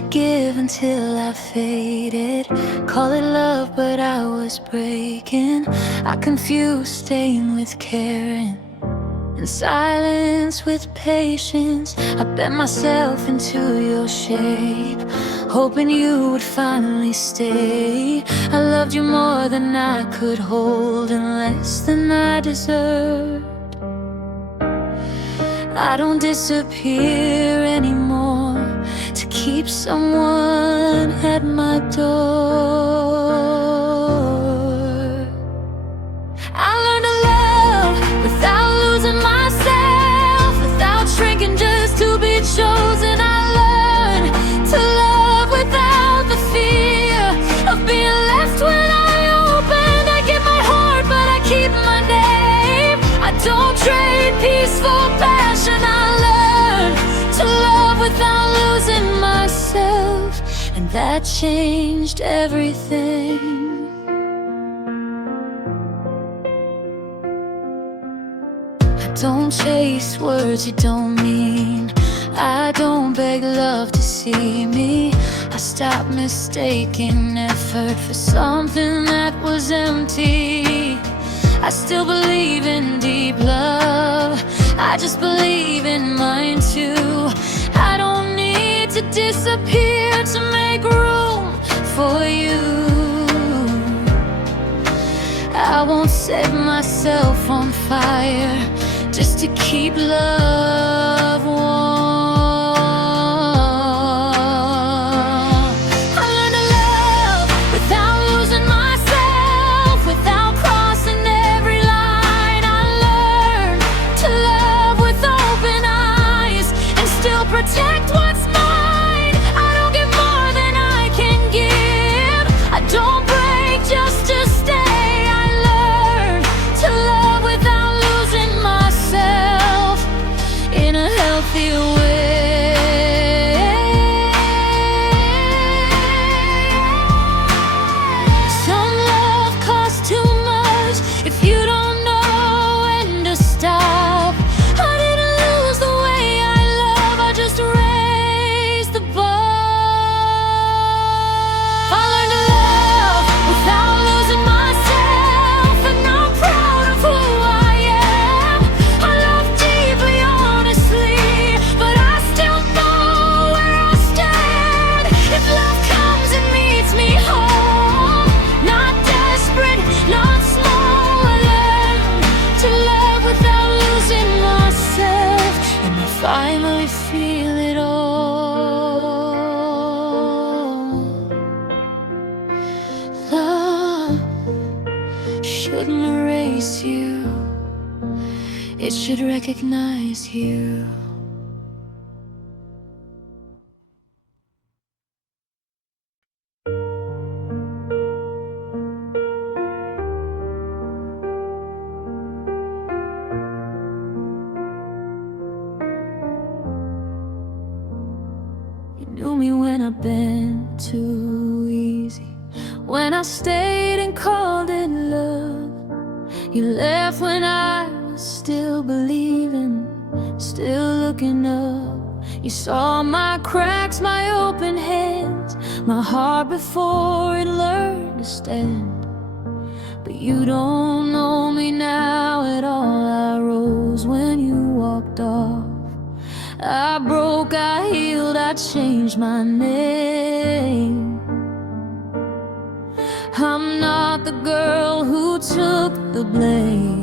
to give until I faded. Call it love, but I was breaking. I confused staying with caring and silence with patience. I bent myself into your shape, hoping you would finally stay. I loved you more than I could hold and less than I deserved. I don't disappear anymore to keep someone at my door. I learned to love without losing myself, without shrinking just to be chosen. I learned to love without the fear of being left when I opened. I give my heart, but I keep my name. I don't trade peace for passion. I learned to love without losing myself, and that changed everything. Don't chase words you don't mean. I don't beg love to see me. I stopped mistaking effort for something that was empty. I still believe in deep love, I just believe in mine too. I don't need to disappear to make room for you. I won't set myself on fire just to keep love warm. I learned to love without losing myself, without crossing every line. I learned to love with open eyes and still protect what's mine. I don't give more than I can give. I don't break just to stay. I learned to love without losing myself in a healthy way. Some love costs too much if you don't know when to stop. I didn't lose the way I love, I just raised the bar. I learned to love without losing myself, and I'm proud of who I am. I love deeply, honestly, but I still know where I stand. If love comes and meets me home, not desperate, not small, I learned to love without losing myself, and I finally feel it all. Love shouldn't erase you, it should recognize you. You knew me when I've been too easy, when I stayed and called it love. You left when I was still believing, still looking up. You saw my cracks, my open hands, my heart before it learned to stand. But you don't know me now at all. I rose when you walked off. I broke, I healed, I changed my name. I'm not the girl who took the blame.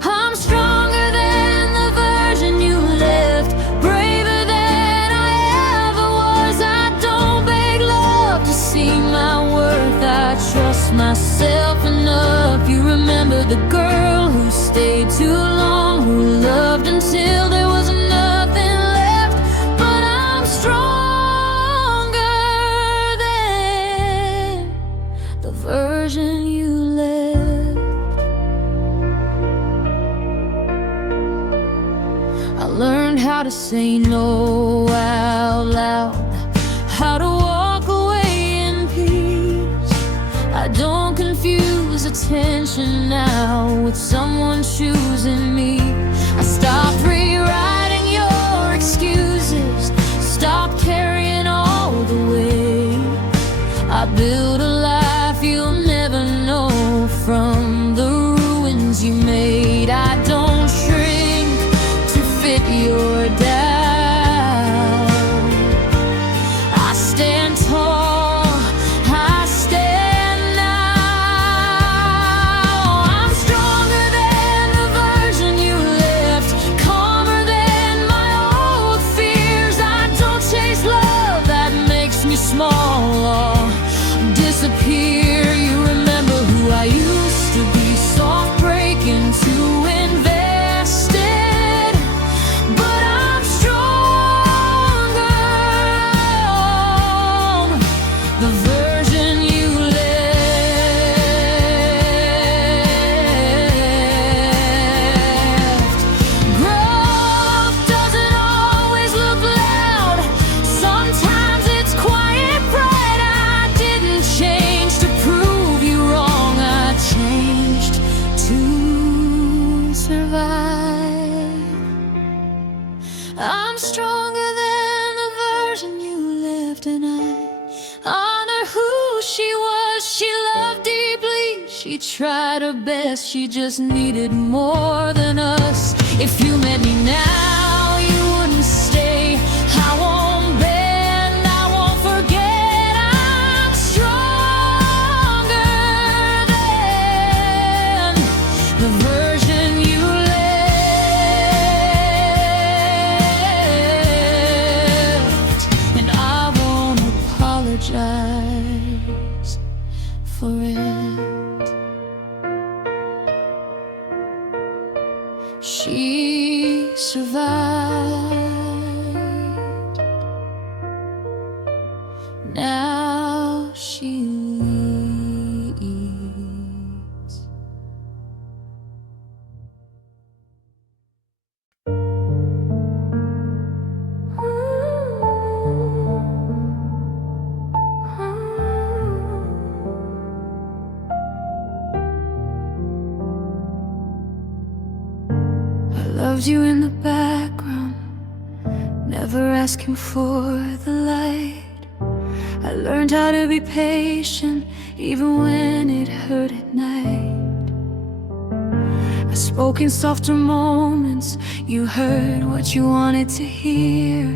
I'm stronger than the version you left, braver than I ever was. I don't beg love to see my worth, I trust myself enough. You remember the girl who stayed too long, who loved until there was nothing left. But I'm stronger than the version you left. I learned how to say no out loud, how to walk away in peace. I don't confuse attention now with someone choosing me. I stopped rewriting your excuses, stopped stand tall, I stand now. I'm stronger than the version you left, calmer than my old fears. I don't chase love that makes me small or disappear. You remember who I used to be, soft breaking, too invested. But I'm stronger, the version you left. Growth doesn't always look loud, sometimes it's quiet pride. I didn't change to prove you wrong, I changed to survive. I'm stronger than the version you left, and I honor who she was. She loved deeply, she tried her best, she just needed more than us. If you met me now, you wouldn't stay. I won't bend, I won't forget. I'm stronger than the version you left, and I won't apologize for it. She survived. Now she leads. I loved you in the background, never asking for the light. I learned how to be patient, even when it hurt at night. I spoke in softer moments, you heard what you wanted to hear.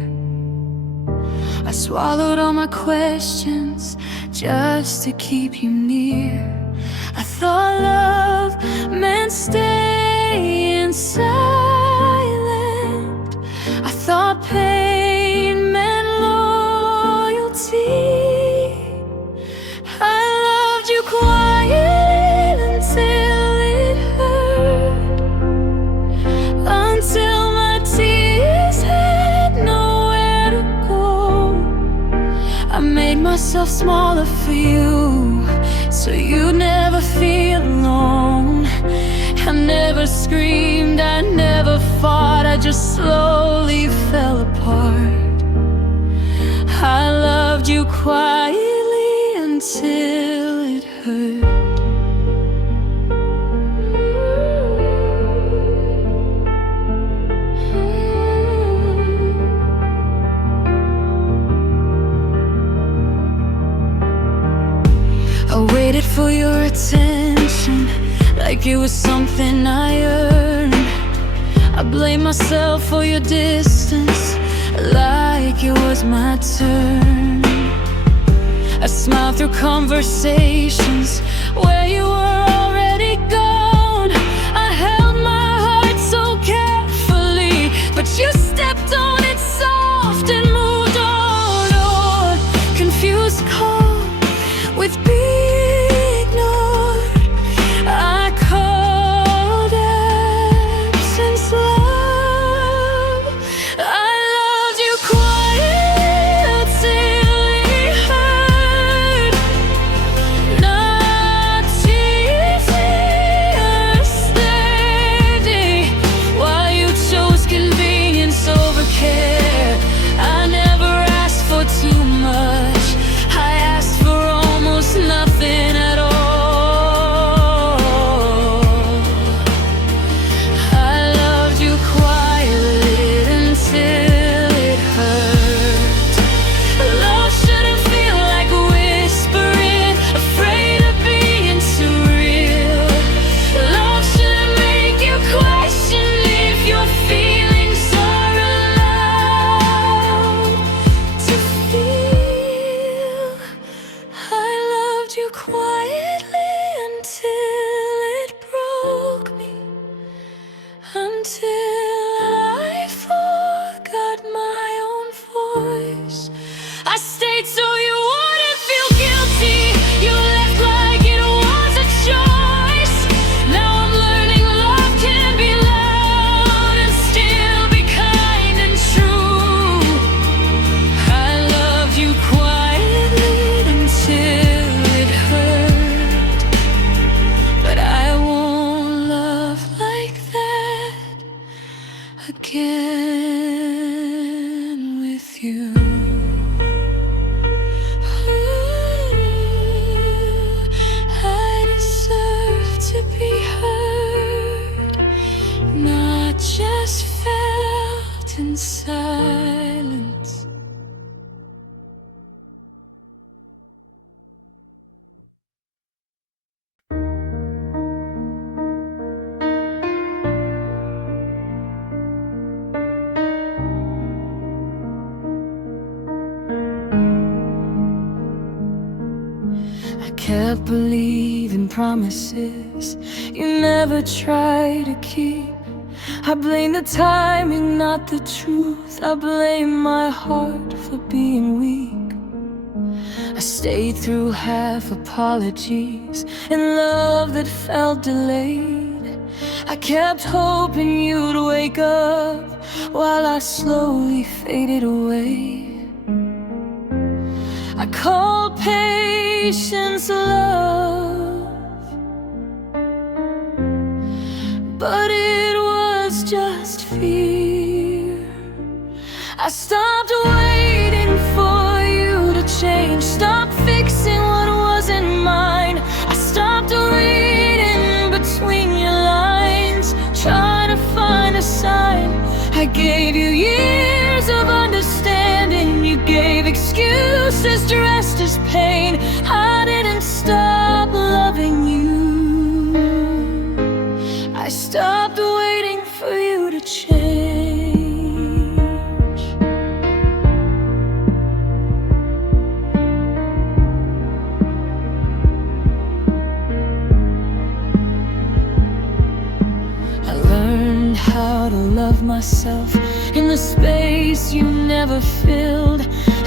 I swallowed all my questions just to keep you near. I thought love meant staying silent. I thought pain meant loyalty. I loved you quietly until it hurt, until my tears had nowhere to go. I made myself smaller for you, so you'd never feel alone. I never screamed, I never fought, I just slowly fell apart. I loved you quietly until it hurt. I waited for your attention like it was something I earned. I blame myself for your distance like it was my turn. I smiled through conversations where you were already gone. I held my heart so carefully, but you stepped on it soft and moved on. Confused call with being ignored. I called absence love. I loved you quietly till it hurt, not tears. wait so you wouldn't feel guilty. You left like it was a choice. Now I'm learning love can be loud and still be kind and true. I loved you quietly until it hurt, but I won't love like that again with you. I deserve to be heard, not just felt in silence. I kept believing promises you never try to keep. I blame the timing, not the truth. I blame my heart for being weak. I stayed through half apologies and love that felt delayed. I kept hoping you'd wake up while I slowly faded away. I called patience love, but it was just fear. I stopped waiting for you to change, stopped fixing what wasn't mine. I stopped reading between your lines, trying to find a sign. I gave you years of understanding, you gave excuses dressed as pain. I didn't stop loving you, I stopped waiting for you to change. I learned how to love myself in the space you never filled.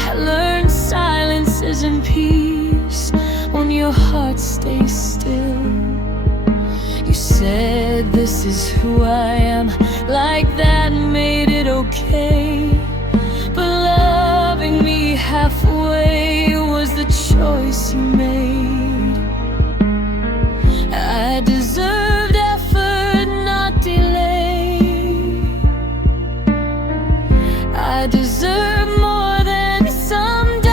I learned silence isn't peace when your heart stays still. You said this is who I am, like that made it okay. But loving me halfway was the choice you made. I deserved effort, not delay. I deserve more than someday.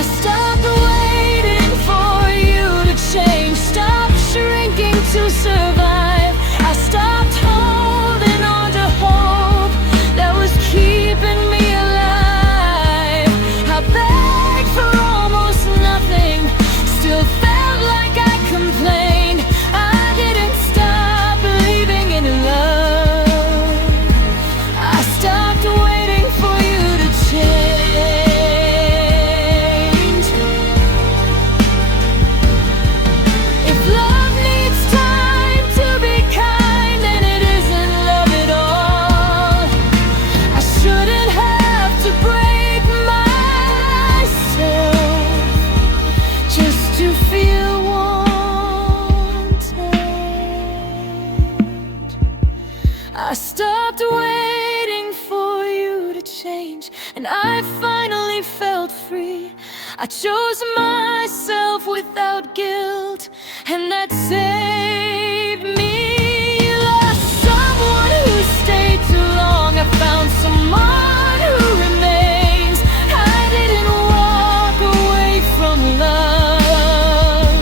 I stopped waiting for you to change, stopped shrinking to survive. I stopped holding on to hope that was keeping me alive. I begged for almost nothing, still felt like I complained. I didn't stop believing in love, I stopped waiting for you to change. If love needs time to be kind, then it isn't love at all. I shouldn't have to break myself just to feel wanted. I stopped waiting for you to change, and I finally felt free. I chose myself without guilt, and that saved me. You lost someone who stayed too long, I found someone who remains. I didn't walk away from love,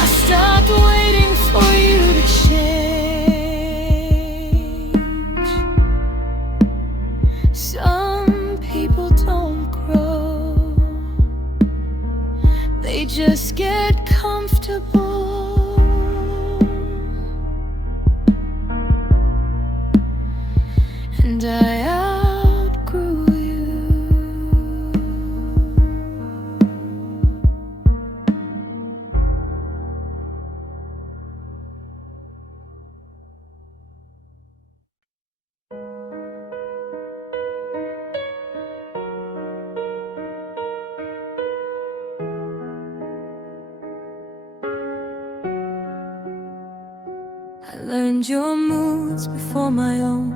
I stopped waiting for you to change. Some people don't grow, they just get comfortable. And I outgrew you. learned your moods before my own,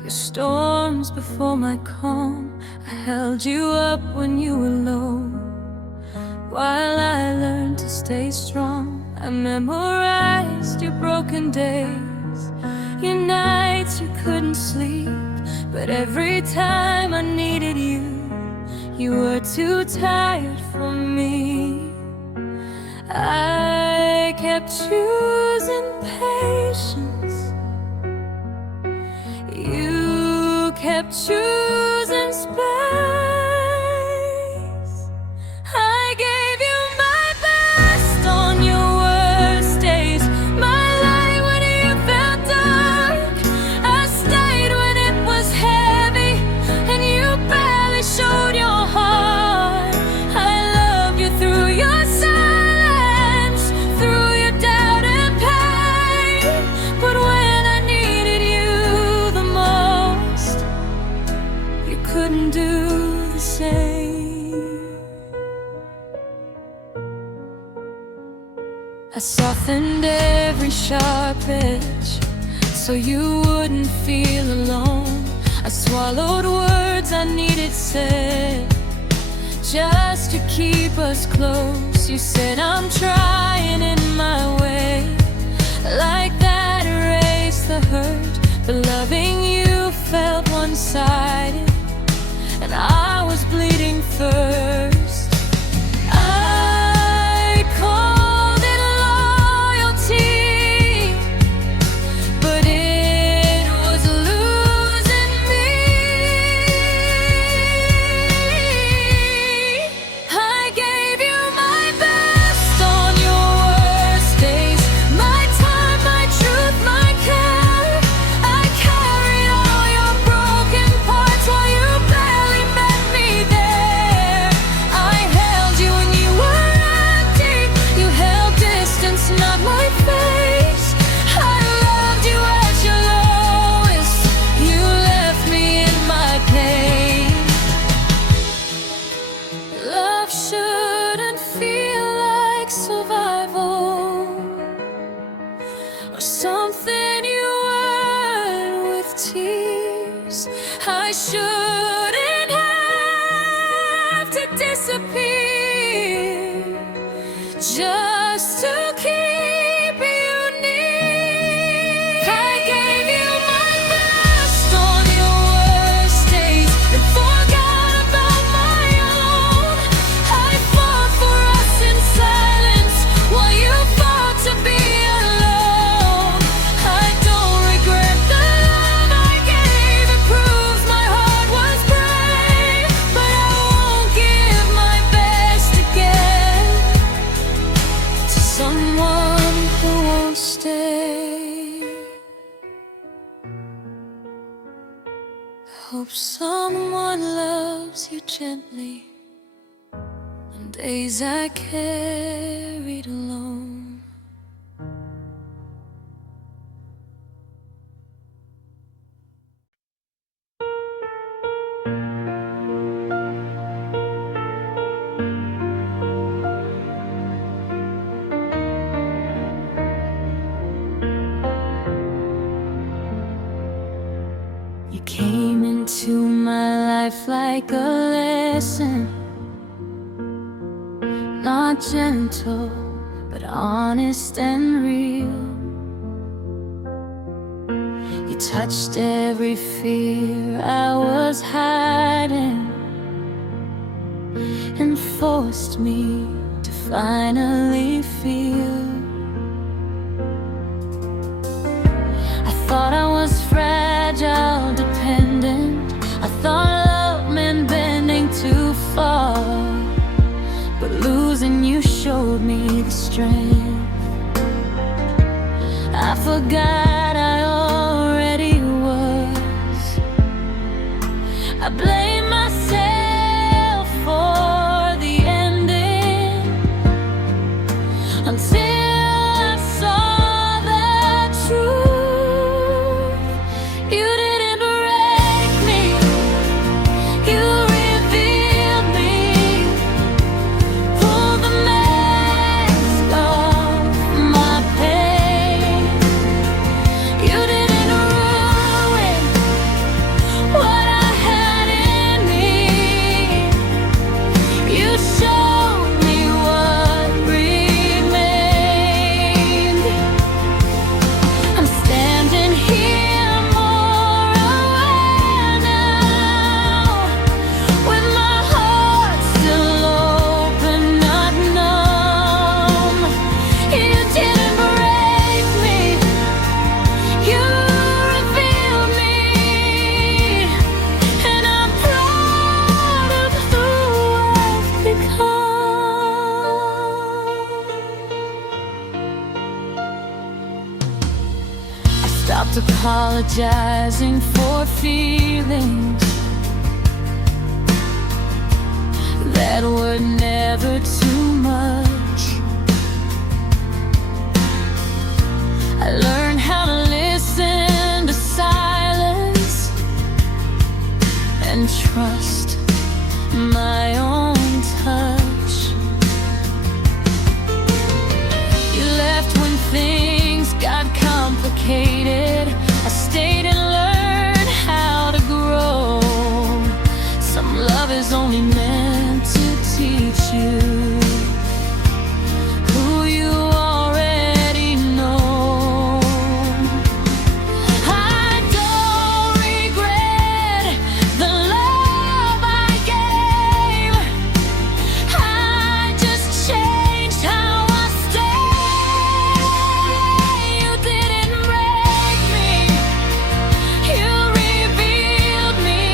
your storms before my calm. I held you up when you were low, while I learned to stay strong. I memorized your broken days, your nights you couldn't sleep. But every time I needed you, you were too tired for me. I kept choosing patience, you kept choosing space. I gave you my best on your worst days, my light when you felt dark. I stayed when it was heavy and you barely showed your heart. I loved you through your silence, through your doubt and pain. But when I needed you the most, you couldn't do the same. I softened every sharp edge so you wouldn't feel alone. I swallowed words I needed said just to keep us close. You said I'm trying in my way, like that erased the hurt. But loving you felt one-sided, and I was bleeding first. I called it loyalty, but it was losing me. I gave you my best on your worst days, my time, my truth, my care. I carried all your broken parts while you barely met me there. I held you when you were empty, you held distance, not my face. I loved you at your lowest, you left me in my pain. Love shouldn't feel like survival, or something you earn with tears. I shouldn't have to disappear just to keep you near. I gave you my best on your worst days and forgot about my own. I fought for us in silence while you fought to be alone. I don't regret the love I gave, it proves my heart was brave. But I won't give my best again to someone who won't stay. I hope someone loves you gently on days I carried alone. You came into my life like a lesson, not gentle, but honest and real. You touched every fear I was hiding and forced me to finally feel. I thought I was fragile, dependent. I thought love meant bending too far, but losing you showed me the strength I forgot I already was. I blame myself for the ending until apologizing for feelings that were never too much. I learned how to listen to silence and trust my own touch. You left when things got complicated. I stayed and learned how to grow. Some love is only meant to teach you who you already know. I don't regret the love I gave. I just changed how I stay. You didn't break me, you revealed me,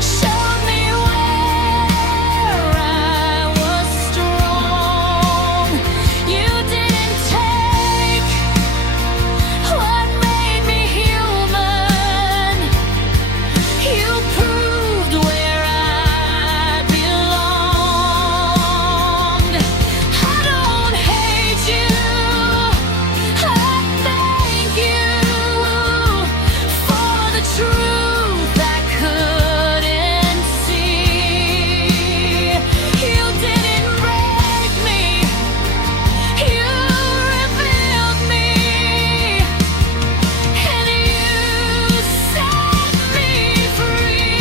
showed me where I was strong. You didn't take what made me human. You proved where I belonged. I don't hate you, I thank you for the truth I couldn't see. You didn't break me, you revealed me, and you set me free.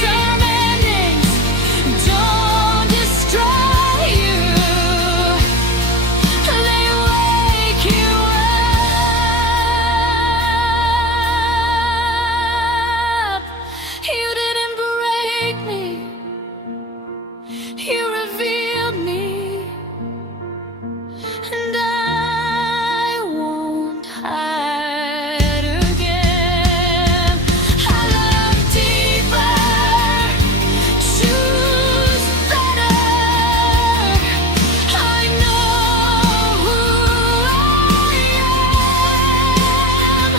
Some endings don't destroy you, they wake you up. You didn't break me, you revealed me, and I won't hide again. I love deeper, choose better. I know who I am.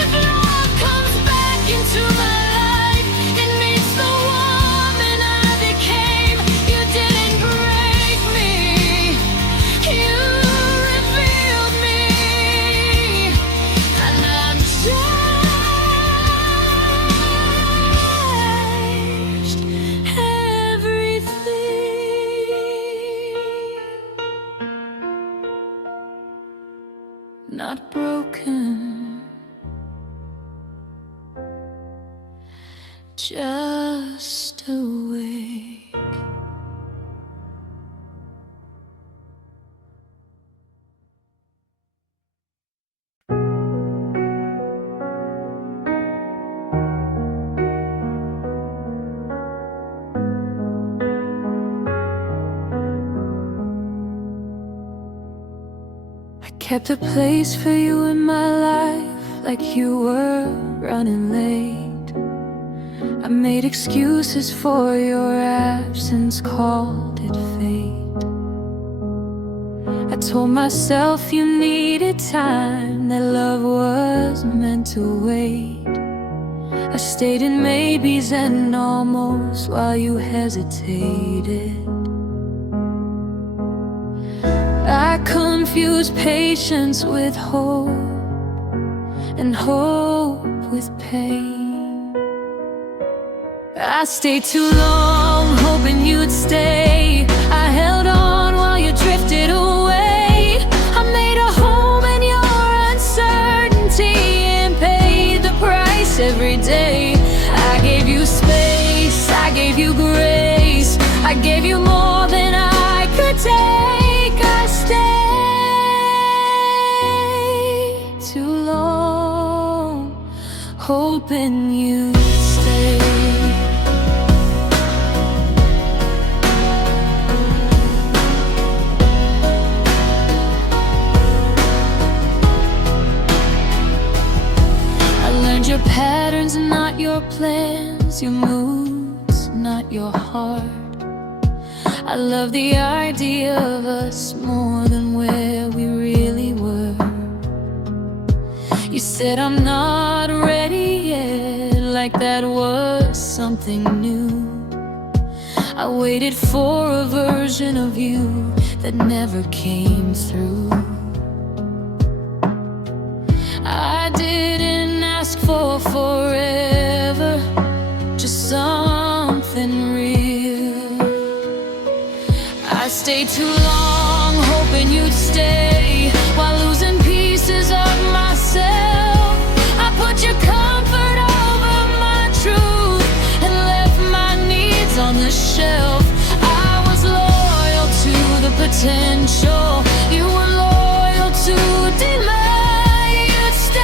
If love comes back into my life, it means the woman I became. You didn't break me, you revealed me, and I've changed everything. Not broken, just awake. I kept a place for you in my life, like you were running late. I made excuses for your absence, called it fate. I told myself you needed time, that love was meant to wait. I stayed in maybes and almost while you hesitated. I confused patience with hope, and hope with pain. I stayed too long, hoping you'd stay. I held on while you drifted away. I made a home in your uncertainty and paid the price every day. I gave you space, I gave you grace, I gave you more than I could take. I stayed too long, hoping you'd stay. Your patterns and not your plans, your moods, not your heart. I love the idea of us more than where we really were. said I'm not ready yet, like that was something new. I waited for a version of you that never came through. I didn't ask for forever, just something real. I stayed too long, hoping you'd stay, while losing pieces of myself. I put your comfort over my truth and left my needs on the shelf. I was loyal to the potential, you were loyal to delay. You'd stay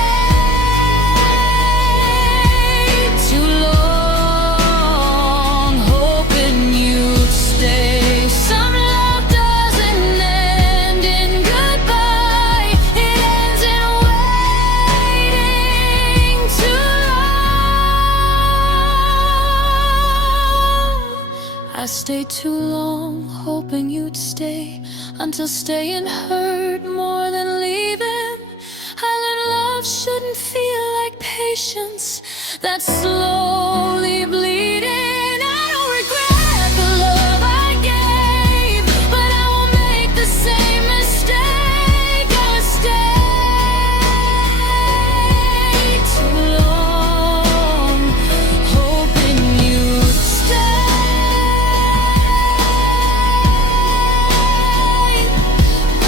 too long, hoping you'd stay. Some love doesn't end in goodbye, it ends in waiting too long. I stayed too long, hoping you'd stay, until staying hurt more than leaving. I learned love shouldn't feel like patience that's slowly bleeding. I don't regret the love I gave, but I won't make the same mistake. I would stay too long, hoping you'd stay.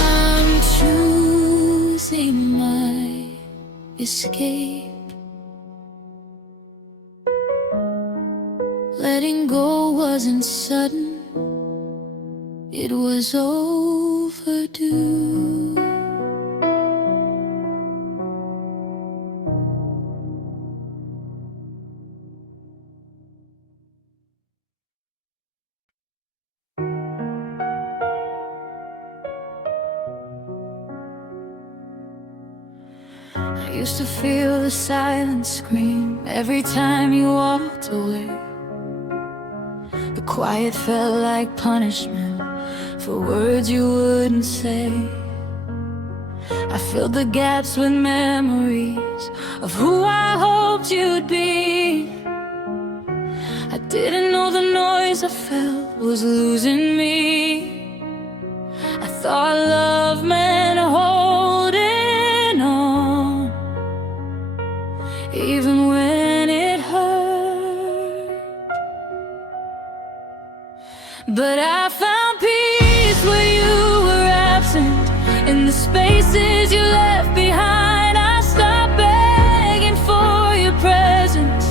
I'm choosing my escape. Letting go wasn't sudden, it was overdue. I used to feel the silent scream every time you walked away. The quiet felt like punishment for words you wouldn't say. I filled the gaps with memories of who I hoped you'd be. I didn't know the noise I felt was losing me. I thought love meant holding on, even when it hurt. But I found peace where you were absent, in the spaces you left behind. I stopped begging for your presence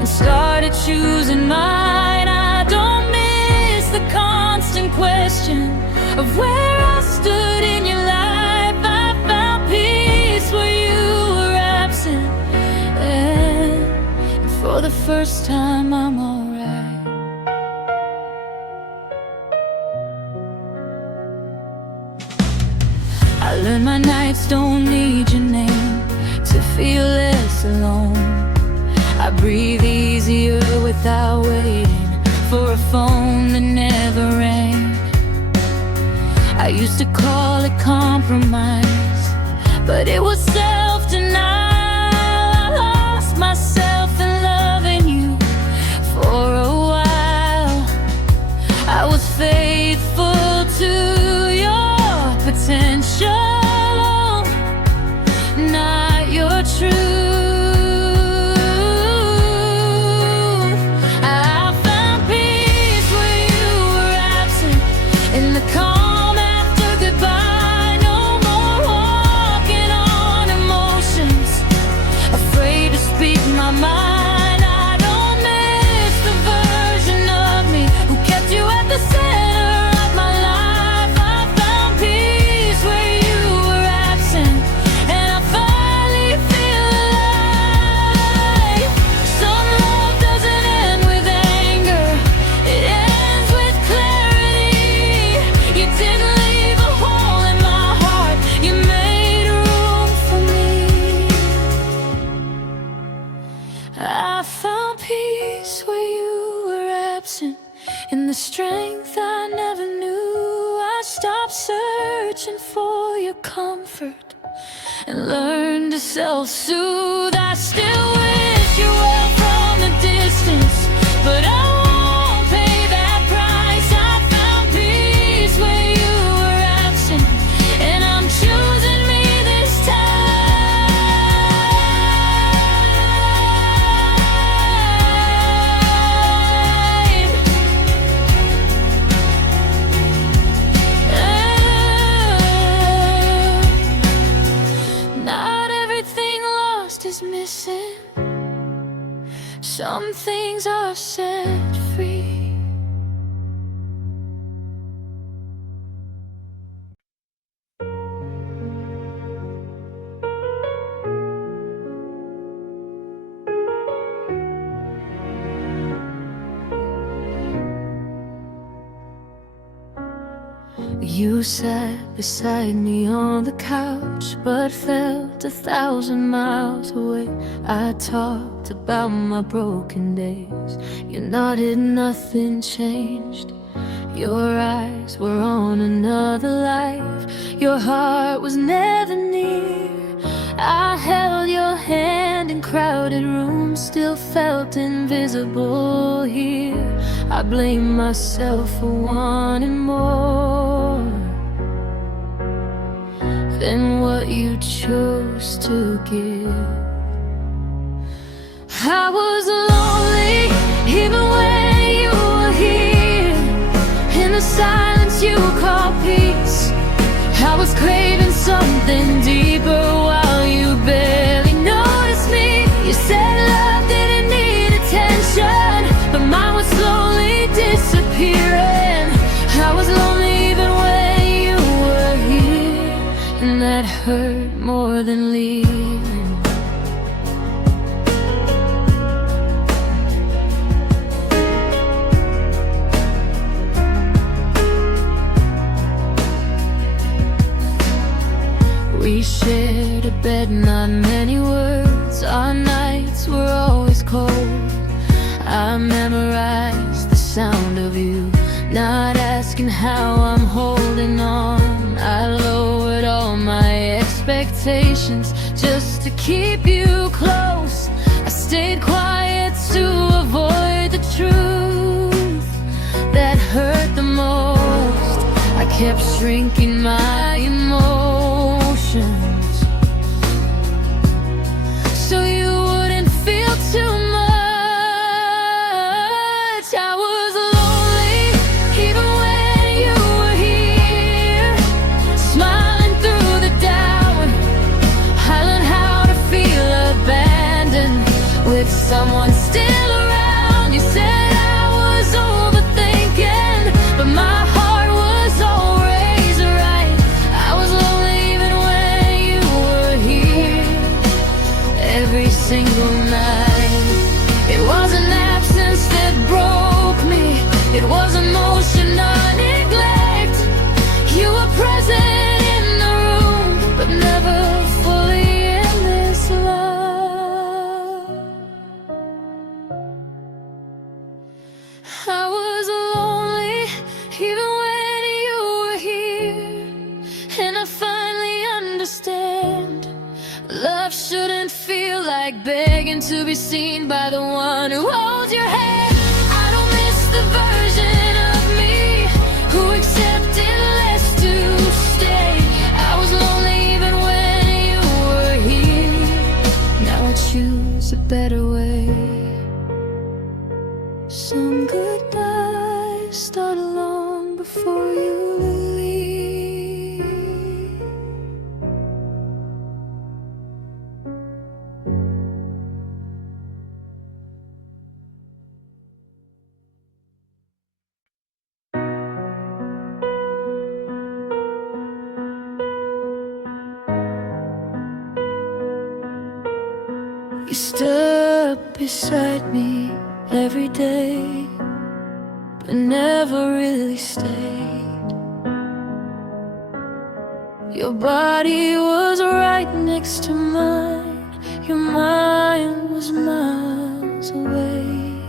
and started choosing mine. I don't miss the constant question of where I stood in your life. I found peace where you were absent, and for the first time I'm alright. I learned my nights don't need your name to feel less alone. I breathe easier without waiting for a phone that never rang. I used to call it compromise, but it was self-denial. I lost myself in loving you for a while. I was faithful to your potential, not your truth. I found peace where you were absent, in the calm after goodbye. No more walking on emotions, afraid to speak my mind. I don't miss the version of me who kept you at the center of my life. I found peace where you were absent, and I finally feel alive. Some love doesn't end with anger, it ends with clarity. You didn't leave a hole in my heart, you made room for me. I found peace where you were absent, in the strength I never knew. I stopped searching for your comfort and learn to self-soothe. I still wish you well from a distance, but I won't pay that price. I found peace where you were absent, and I'm choosing me this time. Not everything lost is missing. Some things are set free. You sat beside me on the couch, but felt 1,000 miles away. I talked about my broken days. You nodded, nothing changed. Your eyes were on another life. Your heart was never near. I held your hand in crowded rooms, still felt invisible here. I blame myself for wanting more than what you chose to give. I was lonely even when you were here. In the silence you called peace. I was craving something deeper while you barely noticed me. You said love didn't need attention, but mine was slowly disappearing. I was lonely even when you were here, and that hurt more than leaving. We shared a bed, not many words. Our nights were always cold. I memorized the sound of you, not asking how I'm holding on. I lowered all my expectations just to keep you close. I stayed quiet to avoid the truth that hurt the most. I kept shrinking my emotions so you wouldn't feel too much. I was lonely even when you were here, smiling through the doubt. I learned how to feel abandoned with someone still around. You said I was overthinking, but my heart was always right. I was lonely even when you were here, every single night. It wasn't absence that broke me, it was emotional neglect. You were present in the room, but never fully in this love. I was lonely even when you were here, and I finally understand. Love shouldn't feel like begging to be seen by the one who holds your hand. I don't miss the version of me who accepted less to stay. I was lonely even when you were here. Now I choose a better way. Some goodbyes start long before you leave. You stood beside me every day, but never really stayed. Your body was right next to mine, your mind was miles away.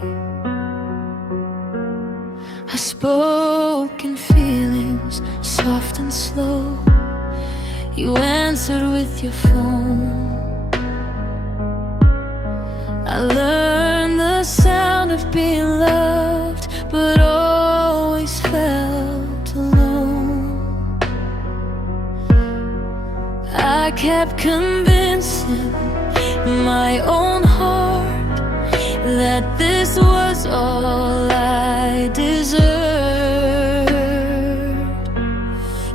I spoke in feelings, soft and slow. You answered with your phone. I learned the sound of being loved, but always felt alone. I kept convincing my own heart that this was all I deserved.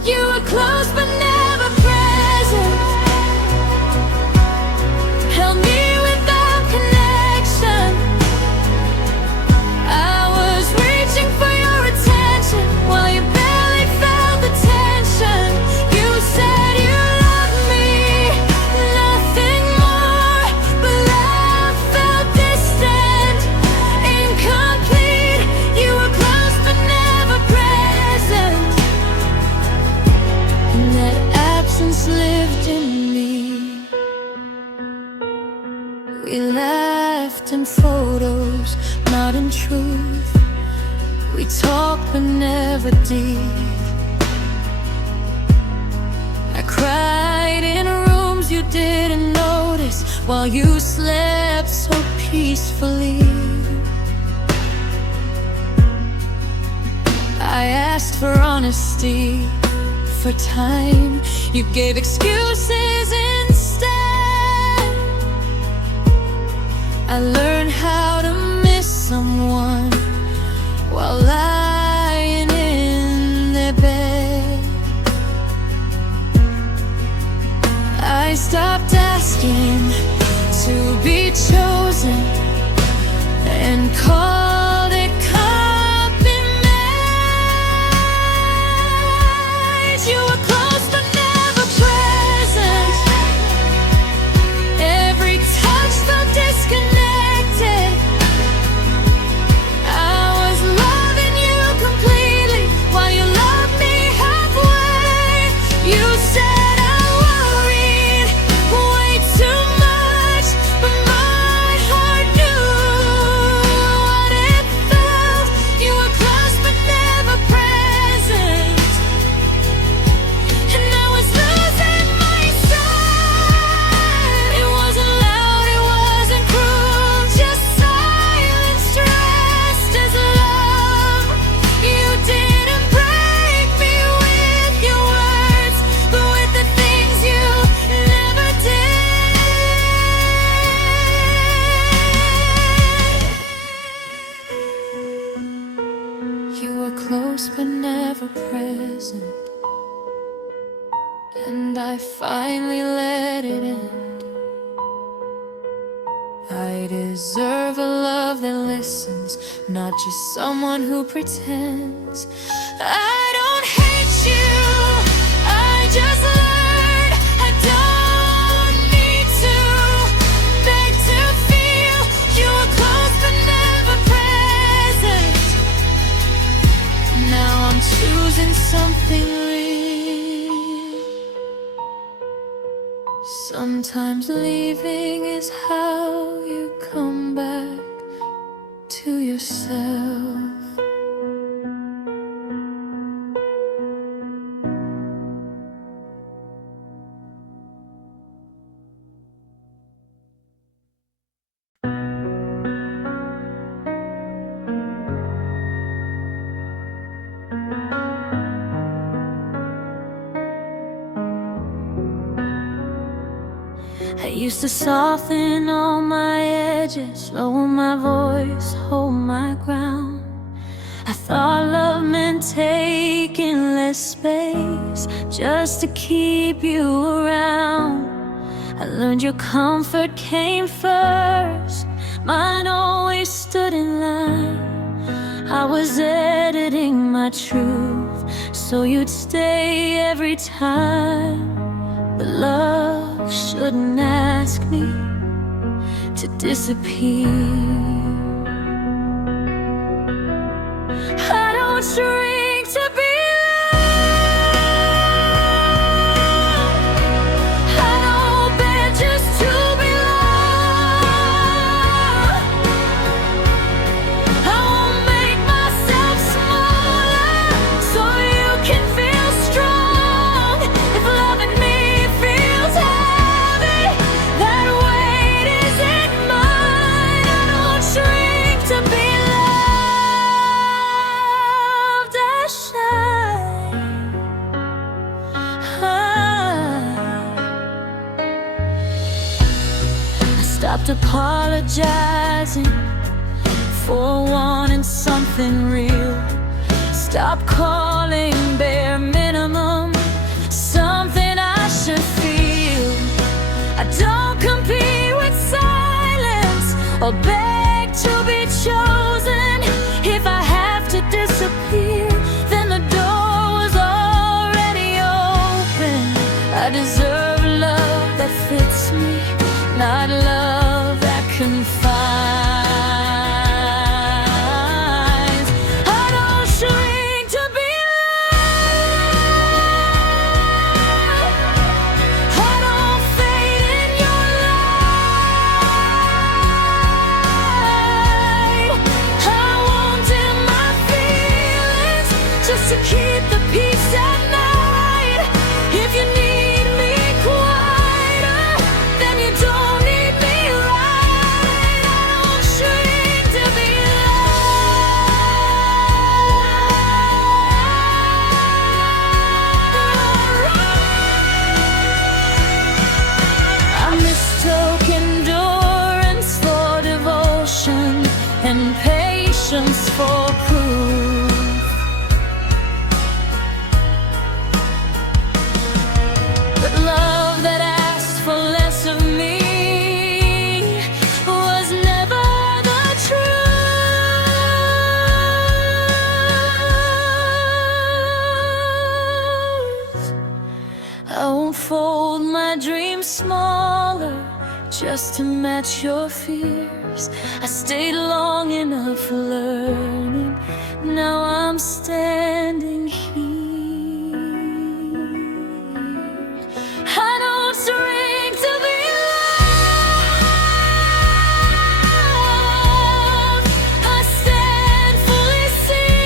You were close but never present, held me without connection. I was reaching for your attention while you barely felt the tension. You said you loved me, nothing more, but love felt distant, incomplete. You were close but never present, and that absence lived in me. We laughed in photos, not in truth. We talked but never deep. I cried in rooms you didn't notice while you slept so peacefully. I asked for honesty, for time. You gave excuses instead. I learned how to miss someone while lying in their bed. I stopped asking to be chosen and called it compromise. You were close but never present. Every touch felt disconnected. I was loving you completely while you loved me halfway. You said I worried way too much, but my heart knew what it felt. You were close but never present, and I was losing myself. It wasn't loud, it wasn't cruel, just silence dressed as love. You didn't break me with your words, but with the things you never did. You were close but never present, and I finally let it end. I deserve a love that listens, not just someone who pretends. I don't hate you, I just learned I don't need to beg to feel. You were close but never present. Now I'm choosing something real. Sometimes leaving is how you come back to yourself. I used to soften all my edges, lower my voice, hold my ground. I thought love meant taking less space just to keep you around. I learned your comfort came first, mine always stood in line. I was editing my truth so you'd stay every time. But love shouldn't ask me to disappear. I don't shrink to be loved. I don't bend just to be loved. I won't make myself smaller so you can feel strong. If loving me stopped apologizing for wanting something real. Stop calling bare minimum something I should feel. I don't compete with silence or beg to be chosen. If I have to disappear, then the door was already open. I deserve love that fits me, not love that confines. I don't shrink to be loved. I don't fade in your light. I won't dim my feelings just to keep the peace at night. If you need me quieter, then you don't need me right. I don't shrink to be loved. I mistook endurance for devotion and patience for proof. But love that asked for less of me was never the truth. I won't fold my dreams smaller just to match your fears. I stayed long enough learning. Now I'm standing here. I don't shrink to be loved. I stand fully seen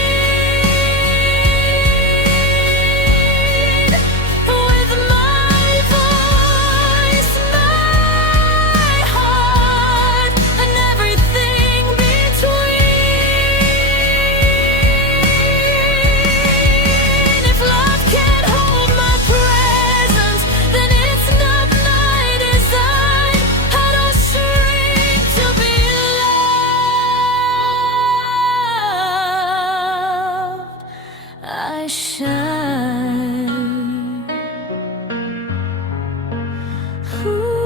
with my voice, my heart, and everything between. If love can't hold my presence, then it's not my design. I don't shrink to be loved. I shine. Ooh.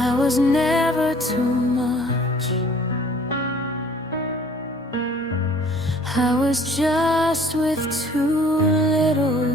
I was never too much. I was just with too little.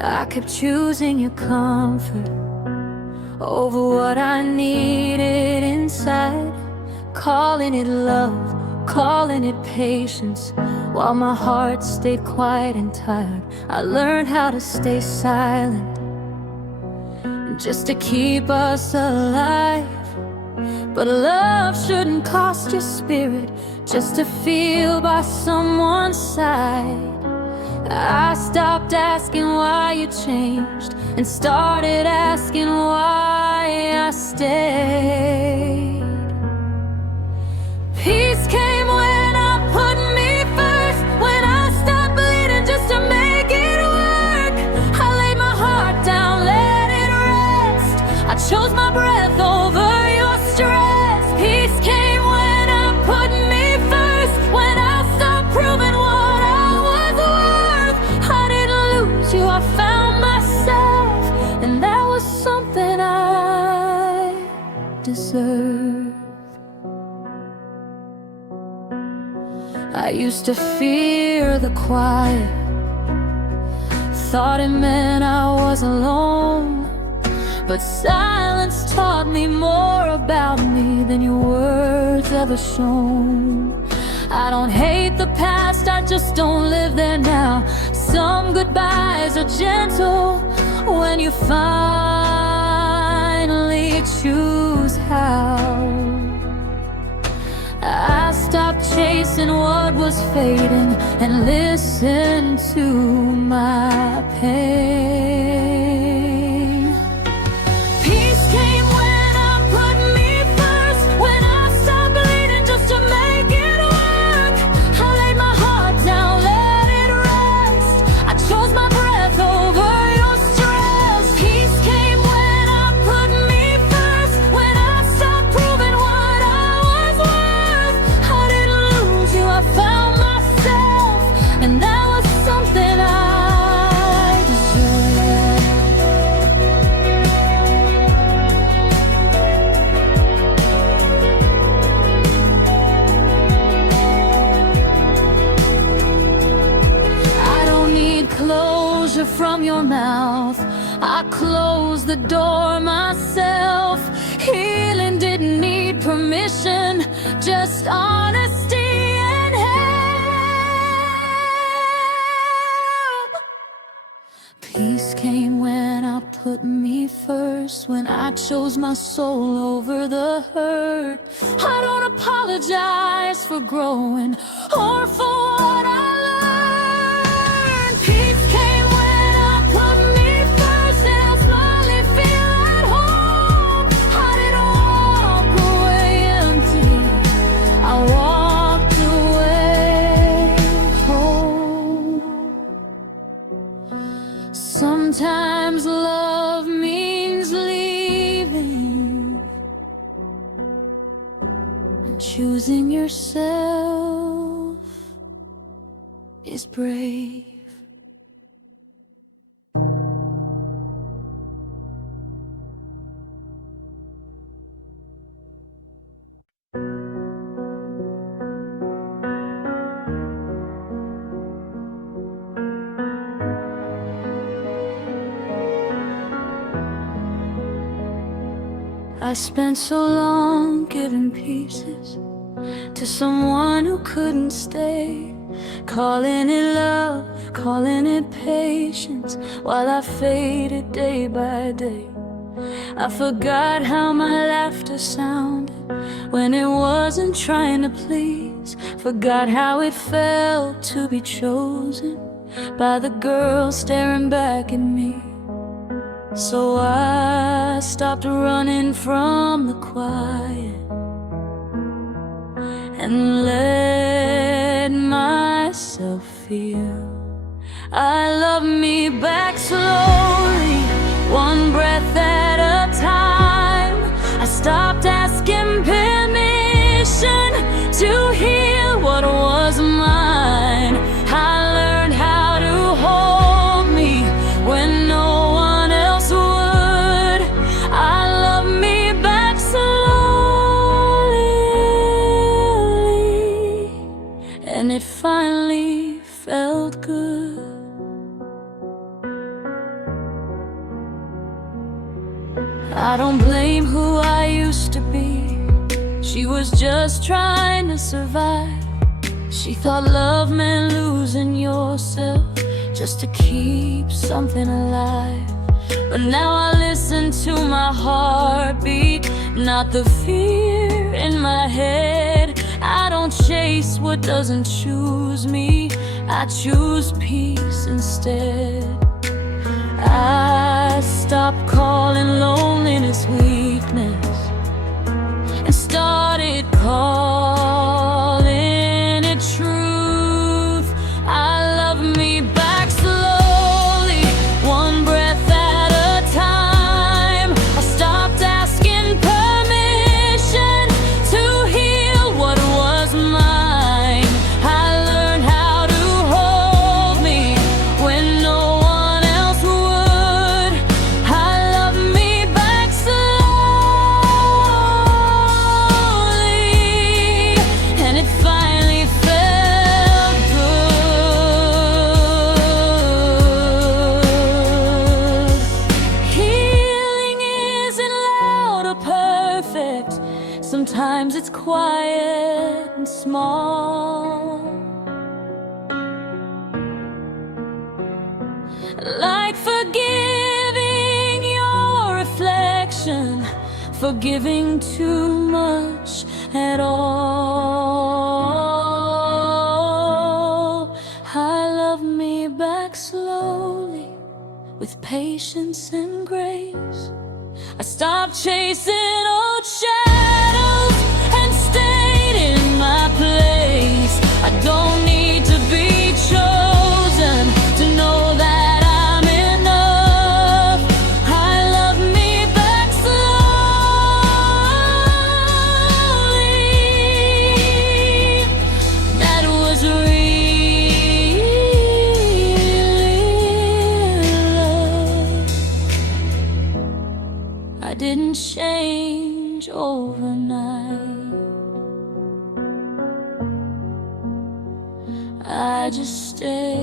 I kept choosing your comfort over what I needed inside, calling it love, calling it patience, while my heart stayed quiet and tired. I learned how to stay silent just to keep us alive. But love shouldn't cost your spirit just to feel by someone's side. I stopped asking why you changed and started asking why I stayed. Peace came when I put me first, when I stopped bleeding just to make it work. I laid my heart down, let it rest. I chose my breath over your stress. Peace came when I put me first, when I stopped proving what I was worth. I didn't lose you, I found myself, and that was something I deserve. I used to fear the quiet, thought it meant I was alone. But silence taught me more about me than your words ever shown. I don't hate the past, I just don't live there now. Some goodbyes are gentle when you finally finally choose how. I stopped chasing what was fading and listened to my pain. Peace came when I put me first, when I stopped bleeding just to make it work. I laid my heart down, let it rest. I chose my breath over your stress. Peace came when I put me first, when I stopped proving what I was worth. I didn't lose you, I found myself, and that was something I deserved. I don't need closure from your mouth, I closed the door myself. Healing didn't need permission, just honesty and help. Peace came when I put me first, when I chose my soul over the hurt. I don't apologize for growing or for what I learned. Peace came when I put me first, and I finally feel at home. I didn't walk away empty, I walked away whole. Sometimes love means leaving, and choosing yourself is brave. I spent so long giving pieces to someone who couldn't stay, calling it love, calling it patience, while I faded day by day. I forgot how my laughter sounded when it wasn't trying to please, forgot how it felt to be chosen by the girl staring back at me. So I stopped running from the quiet and let myself feel. I love me back slowly, one breath at a time. I stopped asking permission to heal what was mine. I learned how to hold me when no one else would. I love me back slowly, and it finally felt good. I don't blame who I used to be. She was just trying to survive. She thought love meant losing yourself just to keep something alive. But now I listen to my heartbeat, not the fear in my head. I don't chase what doesn't choose me, I choose peace instead. I stopped calling loneliness weakness and started calling it truth. I love me back slowly, one breath at a time. I stopped asking permission to heal what was mine. I learned how to hold me when no one else would. I love me back slowly, and it finally felt good. Healing isn't loud or perfect. Sometimes it's quiet and small, like forgiving your reflection for giving too much at all. I love me back slowly, with patience and grace. I stopped chasing old shadows and stayed in my place. I don't need to be chosen to know that I'm enough. I love me back slowly. That was real love. I didn't change overnight. I just stayed.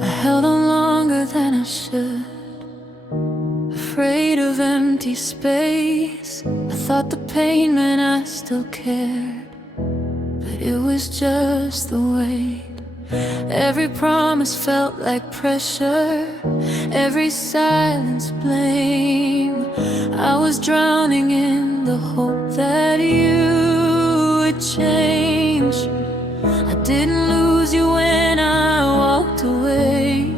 I held on longer than I should, afraid of empty space. I thought the pain meant I still cared, but it was just the weight. Every promise felt like pressure, every silence blame. I was drowning in the hope that you would change. I didn't lose you when I walked away.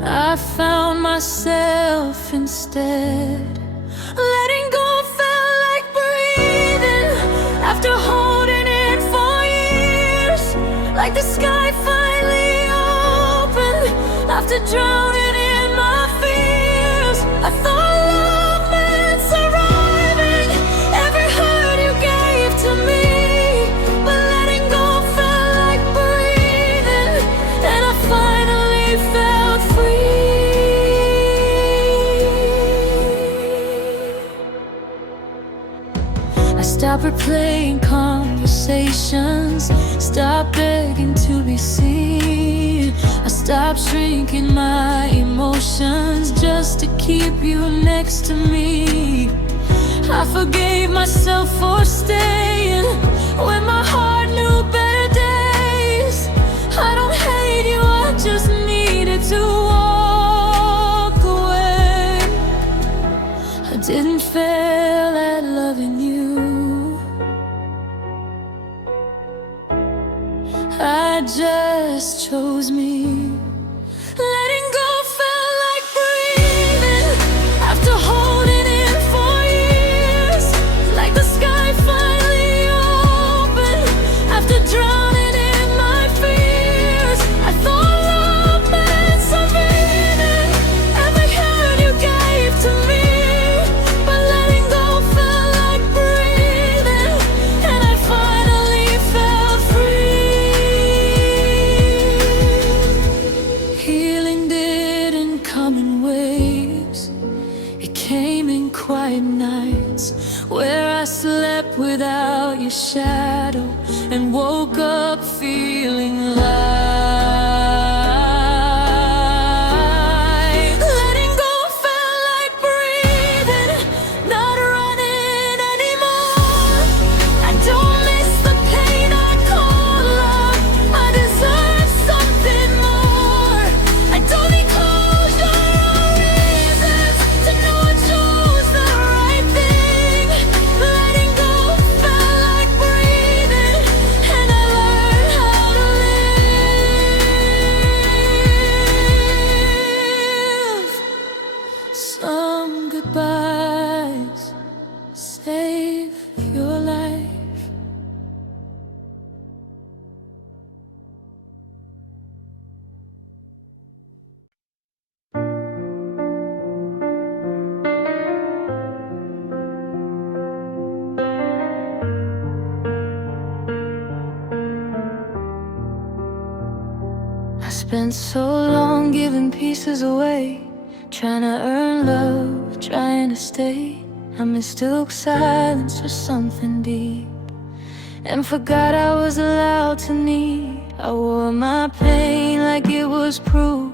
I found myself instead. Letting go felt like breathing after holding it for years. Like the sky finally opened after drowning in my fears. I thought love meant surviving every hurt you gave to me. But letting go felt like breathing, and I finally felt free. I stopped replaying conversations, stopped begging to be seen. I stopped shrinking my emotions just to keep you next to me. I forgave myself for staying when my heart knew better days. I don't hate you, I just needed to walk away. I didn't fail at loving you, I just chose me. Letting go felt like breathing after holding it for years. Like the sky finally opened after drowning in my fears. I thought love meant surviving every hurt you gave to me. But letting go felt like breathing, and I finally felt free. Healing didn't come in waves, it came in quiet nights, where I slept without your shadow and woke up feeling light. Letting go felt like breathing, not running anymore. I don't miss the pain I call love, I deserve something more. I don't need closure or reasons to know I chose the right thing. Letting go felt like breathing, and I learned how to live. Some goodbyes save your life. I spent so long giving pieces away, trying to earn love, trying to stay. I mistook silence for something deep, and forgot I was allowed to need. I wore my pain like it was proof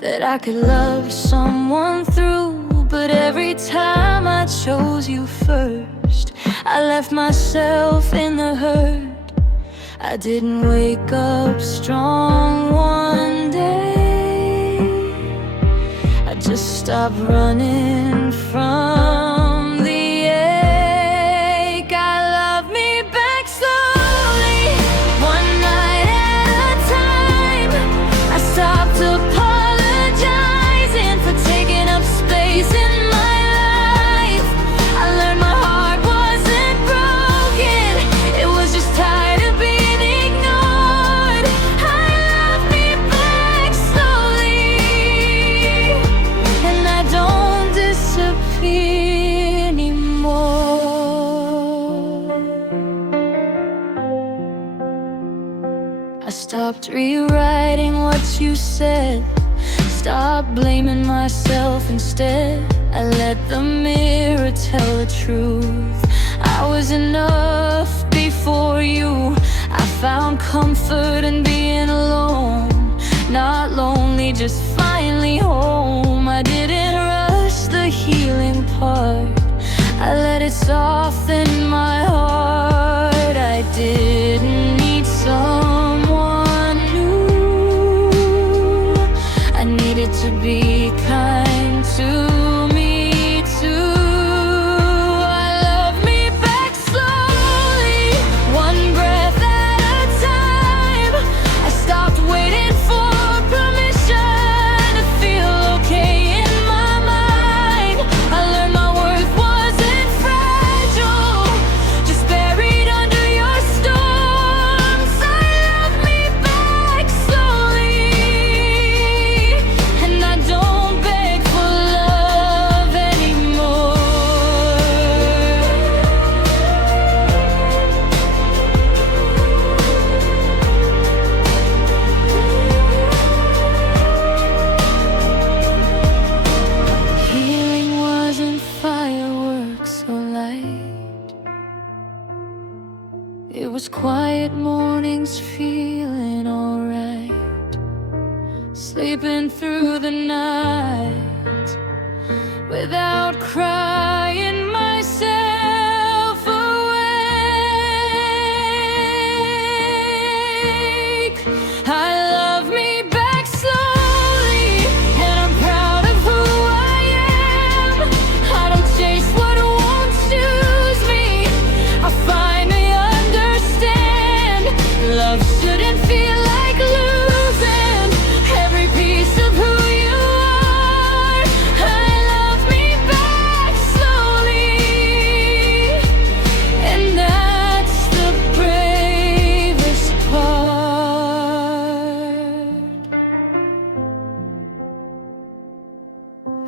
that I could love someone through. But every time I chose you first, I left myself in the hurt. I didn't wake up strong one day. I just stopped running from the ache. I love me back slowly, one night at a time. I stopped apologizing for taking up space in my life. I learned my heart wasn't broken, it was just tired of being ignored. I love me back slowly, and I don't disappear anymore. I stopped rewriting what you said, stop blaming myself instead. I let the mirror tell the truth. I was enough before you. I found comfort in being alone, not lonely, just finally home. I didn't rush the healing part, I let it soften my heart. I didn't need someone new, I needed to be kind to me too. I love me back slowly, one breath at a time. I stopped waiting for permission to feel okay in my mind. I learned my worth wasn't fragile, just buried under your storms. I love me back slowly, and I don't beg for love anymore. Healing wasn't fireworks or light, it was quiet mornings feeling alright, sleeping through the night without crying myself awake. I love me back slowly, and I'm proud of who I am. I don't chase what won't choose me, I finally understand. Love shouldn't feel like losing every piece of who you are. I love me back slowly, and that's the bravest part.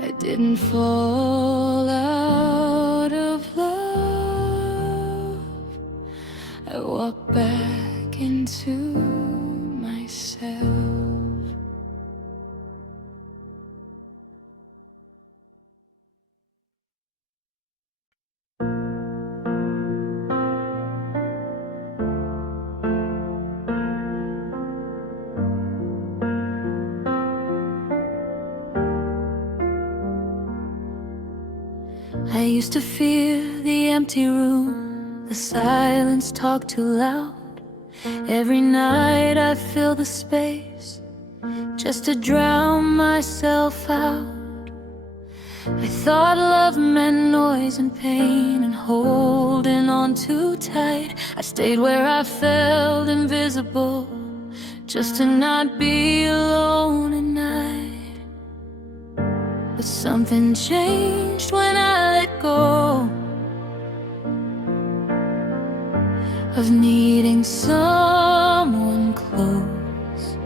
I didn't fall out of love, I walked back into myself. I used to fear the empty room, the silence talk too loud. Every night I fill the space just to drown myself out. I thought love meant noise and pain and holding on too tight. I stayed where I felt invisible just to not be alone at night. But something changed when I let go of needing someone close.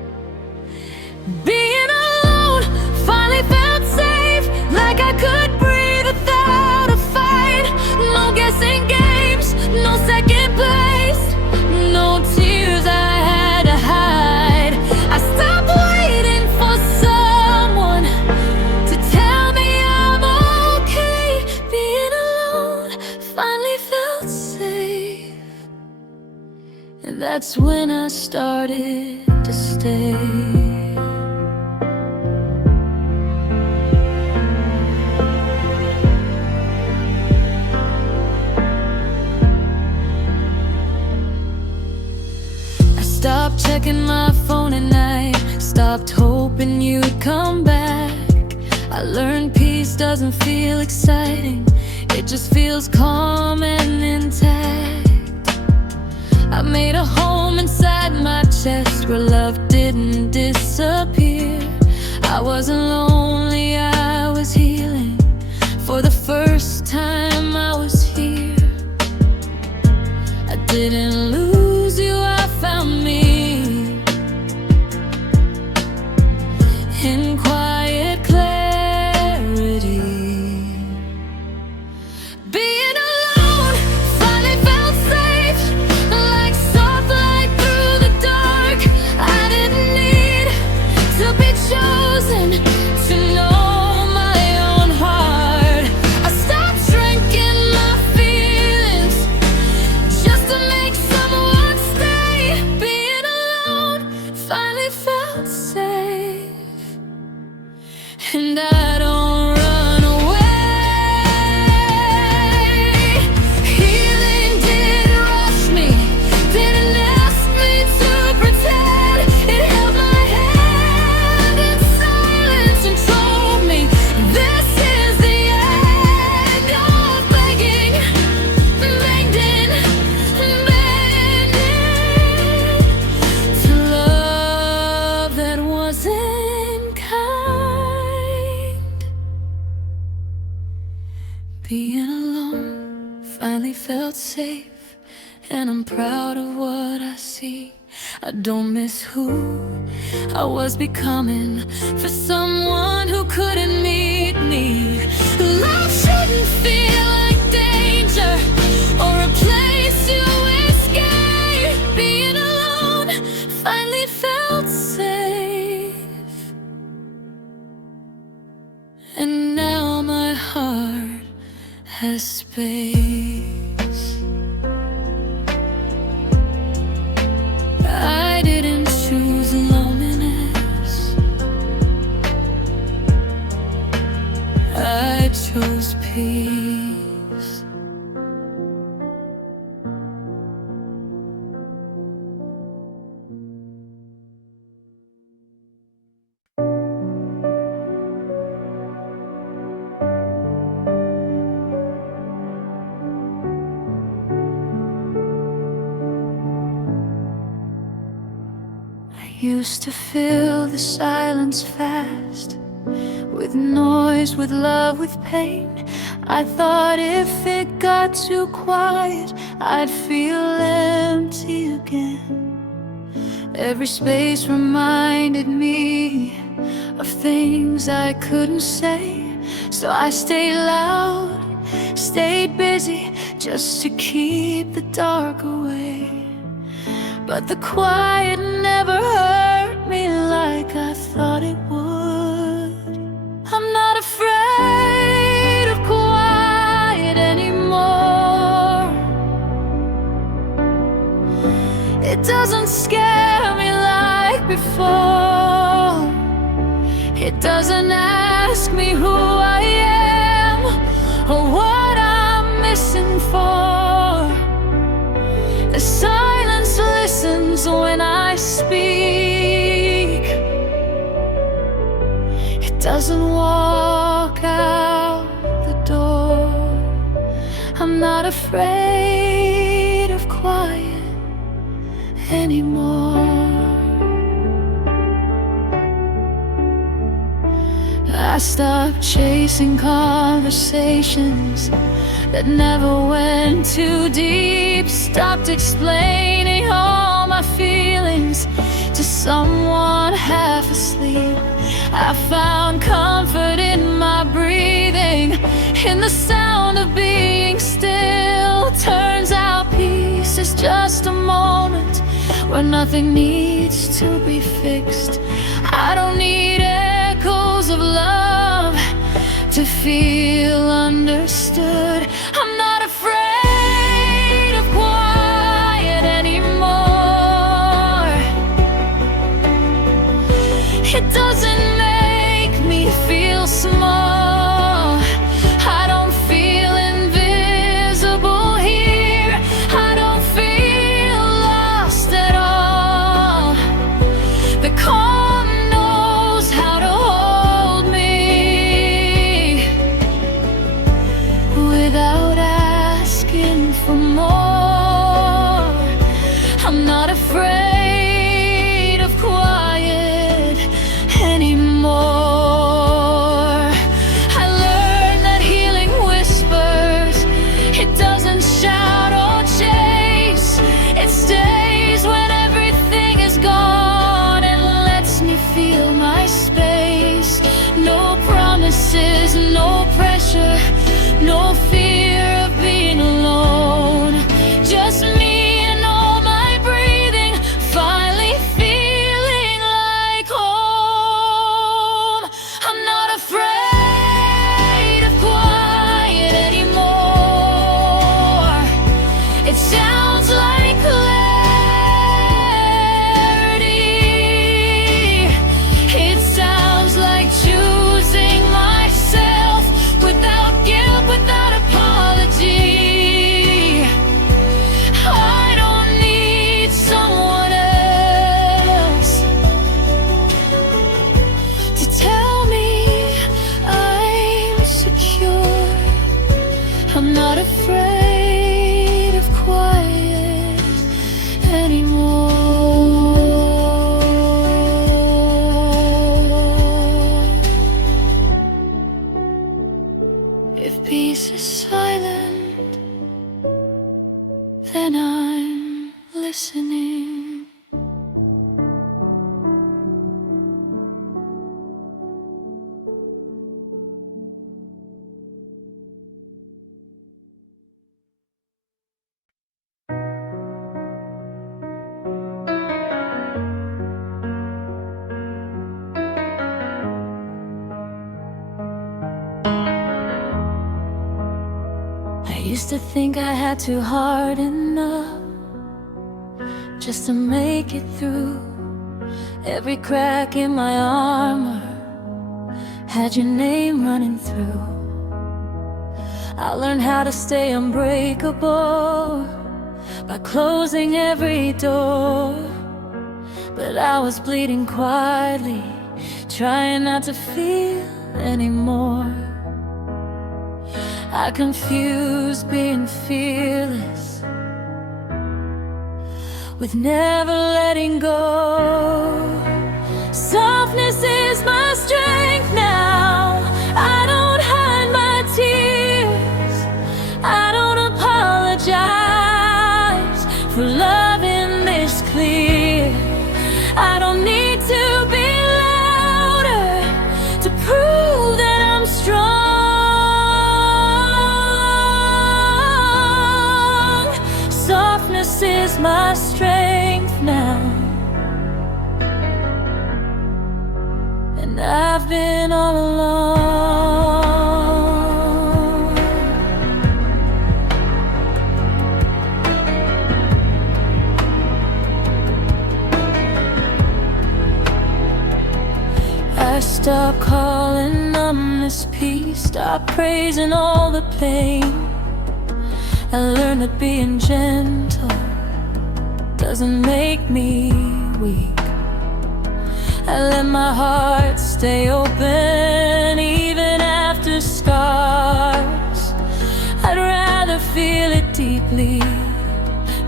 Being alone finally felt safe, like I could breathe without a fight. No guessing games, no second place, no tears I had to hide. I stopped waiting for someone to tell me I'm okay. Being alone That's when I started to stay. Stopped checking my phone at night, stopped hoping you'd come back. I learned peace doesn't feel exciting, it just feels calm and intact. I made a home inside my chest where love didn't disappear. I wasn't lonely, I was healing. For the first time I was here. I didn't lose you, I found me in quiet clarity. Being alone finally felt safe, like soft light through the dark. I didn't need to be chosen to know my own heart. I stopped shrinking my feelings just to make someone stay. Being alone finally felt safe, and I don't run away. Healing didn't rush me, didn't ask me to pretend. It held my hand in silence and told me this is the end of begging, begging, begging to love that wasn't kind. Being alone finally felt safe, and I'm proud of what I see. I don't miss who I was becoming for someone who couldn't meet me. Love shouldn't feel like danger or a place you escape. Being alone finally felt safe, and now my heart has space. I didn't choose loneliness, I chose peace. Used to fill the silence fast, with noise, with love, with pain. I thought if it got too quiet, I'd feel empty again. Every space reminded me of things I couldn't say, so I stayed loud, stayed busy, just to keep the dark away. But the quiet never hurt me like I thought it would. I'm not afraid of quiet anymore. It doesn't scare me like before. It doesn't ask me who I am or what I'm missing for. The silence listens when I speak. It doesn't walk out the door. I'm not afraid of quiet anymore. I stopped chasing conversations that never went too deep. Stopped explaining all my feelings to someone half asleep. I found comfort in my breathing, in the sound of being still. Turns out peace is just a moment where nothing needs to be fixed. I don't need echoes of love to feel understood. I'm not afraid of quiet anymore. It doesn't make me feel small. I don't feel invisible here. I don't feel lost at all. The calm knows how to hold me without asking for more. I'm not afraid of quiet anymore. I learned that healing whispers. It doesn't shout or chase. It stays when everything is gone and lets me feel my space. No promises, no pressure, no fear of being alone. Just me and all my breathing, finally feeling like home. I'm not afraid of quiet anymore. It sounds like clarity. It sounds like choosing myself without guilt, without apology. I don't need someone else to tell me I'm secure. I'm not afraid of quiet anymore. If peace is silent, then I'm listening. I used to think I had to hard enough just to make it through. Every crack in my armor had your name running through. I learned how to stay unbreakable by closing every door. But I was bleeding quietly, trying not to feel anymore. I confused being fearless with never letting go. Softness is my strength now. I don't hide my tears. I don't apologize for loving this clear. I don't need to be louder to prove that I'm strong. Softness is my strength now, and I've been all along. I stopped calling numbness peace, stopped praising all the pain. I learned that being gentle doesn't make me weak. I let my heart stay open even after scars. I'd rather feel it deeply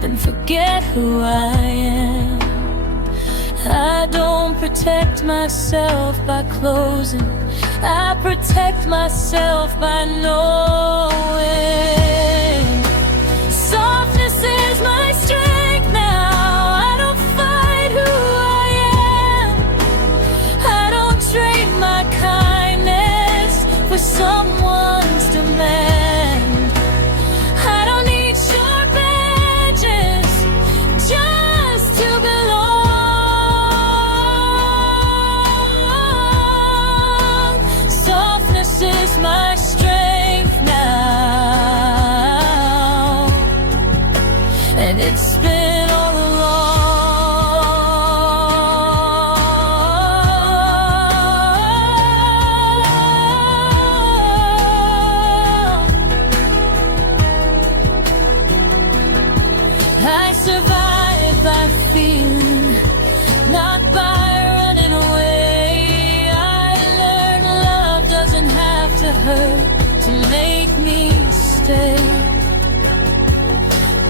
than forget who I am. I don't protect myself by closing, I protect myself by knowing. Softness is my strength now. I don't fight who I am. I don't trade my kindness for someone's demand. I don't need sharp edges just to belong. Softness is my strength now, and it's been all along.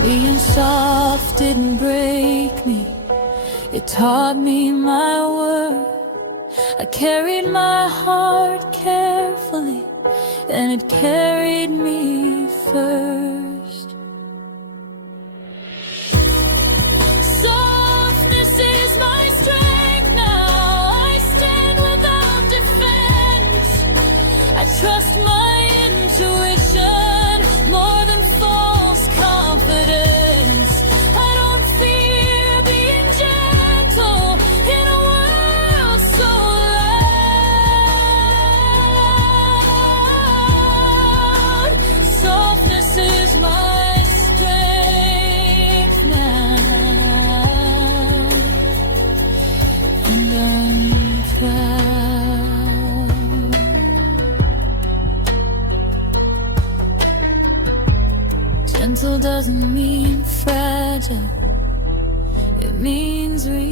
Being soft didn't break me, it taught me my worth. I carried my heart carefully, and it carried me first. Softness is my strength now. I stand without defense. I trust my intuition more than false confidence. I don't fear being gentle in a world so loud. Softness is my strength now, and I'm proud. Gentle doesn't mean fragile, it means real.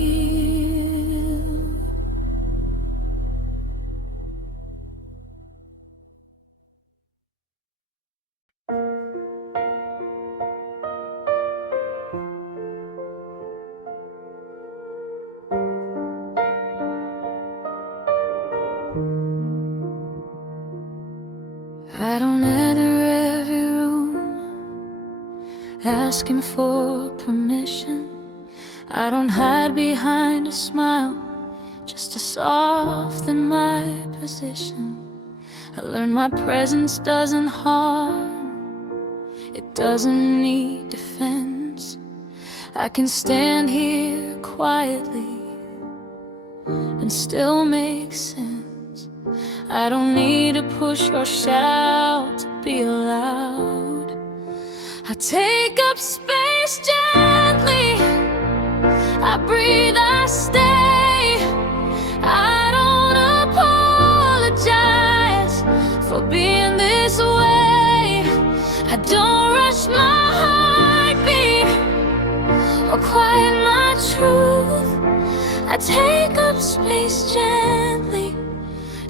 I don't enter every room asking for permission. I don't hide behind a smile just to soften my position. I learned my presence doesn't harm, it doesn't need defense. I can stand here quietly and still make sense. I don't need to push or shout to be allowed. I take up space gently, I breathe, I stay. I don't apologize for being this way. I don't rush my heartbeat or quiet my truth. I take up space gently,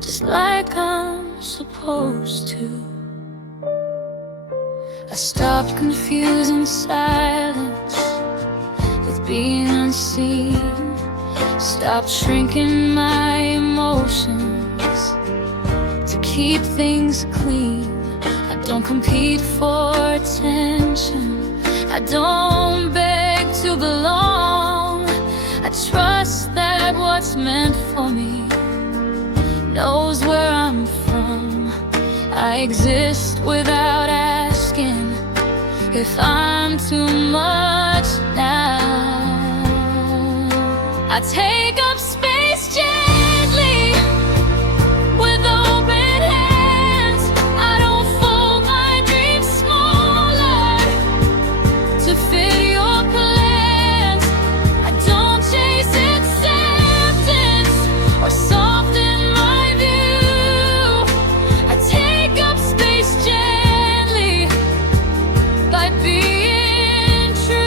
just like I'm supposed to. I stopped confusing silence with being unseen. Stopped shrinking my emotions to keep things clean. I don't compete for attention, I don't beg to belong. I trust that what's meant for me knows where I'm from. I exist without asking if I'm too much now. I take up space gently with open hands. I don't fold my dreams smaller to fit your plans. I don't chase acceptance or soften my view. I take up space gently by being true.